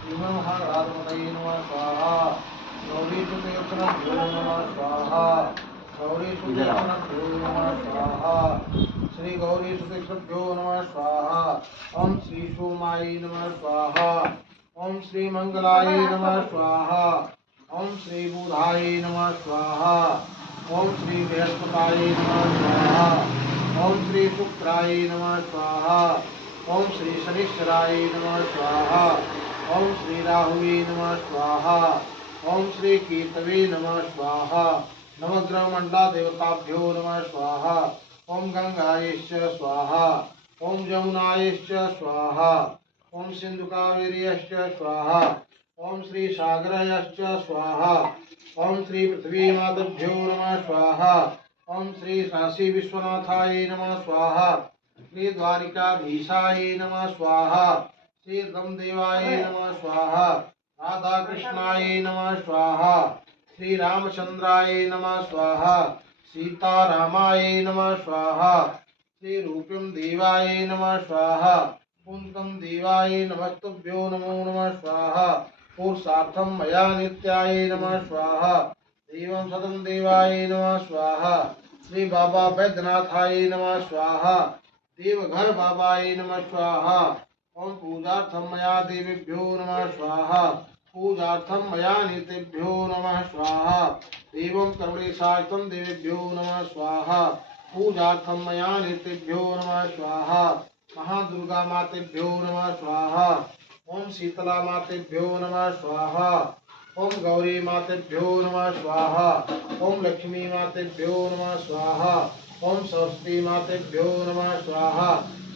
श्रीमन्महागणाधिपतये नमः स्वाहा गौरीसुतयोगुणभ्यो नमः स्वाहा गौरीसुतयोगुणभ्यो नमः स्वाहा श्री गौरीसुतयोगुणभ्यो नमः स्वाहा ओम श्री सोमाय नमः स्वाहा ओम श्री मंगलाय नमः स्वाहा ओम श्री बुधाय नमः स्वाहा ओम श्री बृहस्पताय नमः स्वाहा ओम श्री शुक्राय नमः स्वाहा ओम श्री शनिश्चराय नमः स्वाहा ओम श्री राहुवे नमः स्वाहा ओम श्री कीर्तवे नमः स्वाहा नवग्रह मंडला देवताभ्यो नमः स्वाहा ओम गंगायश्च स्वाहा ओम जमुनायश्च स्वाहा ओम सिंधु कावेर्यश्च स्वाहा ओम श्री सागरयश्च स्वाहा ओम श्री पृथ्वी मातभ्यो नमः स्वाहा ओम श्री काशी विश्वनाथाय नमः स्वाहा श्री द्वारिकाधीशाय नमः स्वाहा श्री रमदेवाय नमः स्वाहा राधा कृष्णाय नमः स्वाहा श्री रामचंद्राय नमः स्वाहा सीतारामाय नमः स्वाहा श्री रूपम देवाय नमः स्वाहा पुंसकम देवाय नमस्तुभ्यो नमो नमः स्वाहा पुरुषार्थम मया नित्याय नमः स्वाहा देवं सदम देवाय नमः स्वाहा श्री बाबा वैद्यनाथाय नमः स्वाहा देवघर बाबाय नमः स्वाहा ओम पूजार्थम मया देवीभ्यो नमः स्वाहा पूजार्थम मया नीतिभ्यो नमः स्वाहा एवं कर्मणेशार्थम देवीभ्यो नमः स्वाहा पूजार्थम मया नीतिभ्यो नमः स्वाहा महादुर्गा मातेभ्यो नमः स्वाहा ओम शीतला मातेभ्यो नमः स्वाहा ओम गौरी मातेभ्यो नमः स्वाहा ओम लक्ष्मी मातेभ्यो नमः स्वाहा ओम सरस्वती मातेभ्यो नमः स्वाहा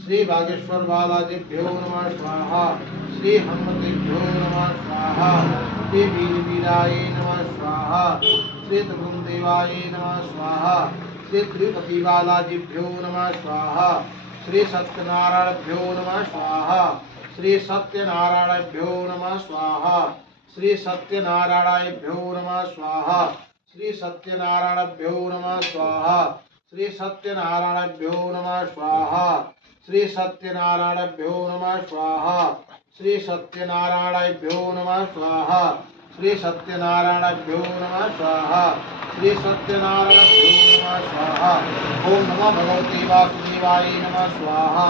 श्री बागेश्वर बालाजीभ्यो नमः स्वाहा श्री हनुमतेभ्यो नमः स्वाहा श्री वीरवीराय नमः स्वाहा श्री त्रिभुवनदेवाय नमः स्वाहा श्री तिरुपति बालाजीभ्यो नमः स्वाहा श्री सत्यनारायणभ्यो नमः स्वाहा श्री सत्यनारायणभ्यो नमः स्वाहा श्री सत्यनारायणभ्यो नमः स्वाहा श्री सत्यनारायणभ्यो नमः स्वाहा श्री सत्यनारायणभ्यो नमः स्वाहा श्री सत्यनारायणभ्यो नमः स्वाहा श्री सत्यनारायणभ्यो नमः स्वाहा श्री सत्यनारायणभ्यो नमः स्वाहा श्री सत्यनारायणभ्यो नमः स्वाहा ओम नमो भगवते वासुदेवाय नमः स्वाहा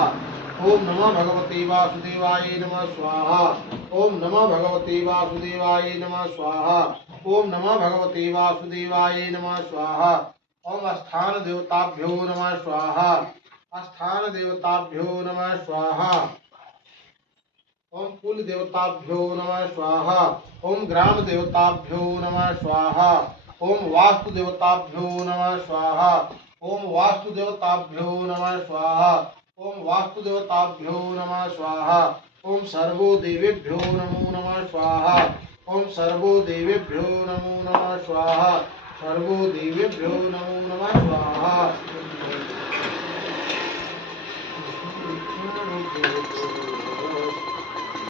ओम नमो भगवते वासुदेवाय नमः स्वाहा ओम नमो भगवते वासुदेवाय नमः स्वाहा ओम नमो भगवते वासुदेवाय नमः स्वाहा ओम स्थान देवताभ्यो नमः स्वाहा स्थान देवताभ्यो नमः स्वाहा ओम कुल देवताभ्यो नमः स्वाहा ओम ग्राम देवताभ्यो नमः स्वाहा ओम वास्तु देवताभ्यो नमः स्वाहा ओम वास्तु देवताभ्यो नमः स्वाहा ओम वास्तु देवताभ्यो नमः स्वाहा ओम सर्वो देवेभ्यो नमो नमः स्वाहा ओम सर्वो देवेभ्यो नमो नमः स्वाहा सर्वो देवेभ्यो नमो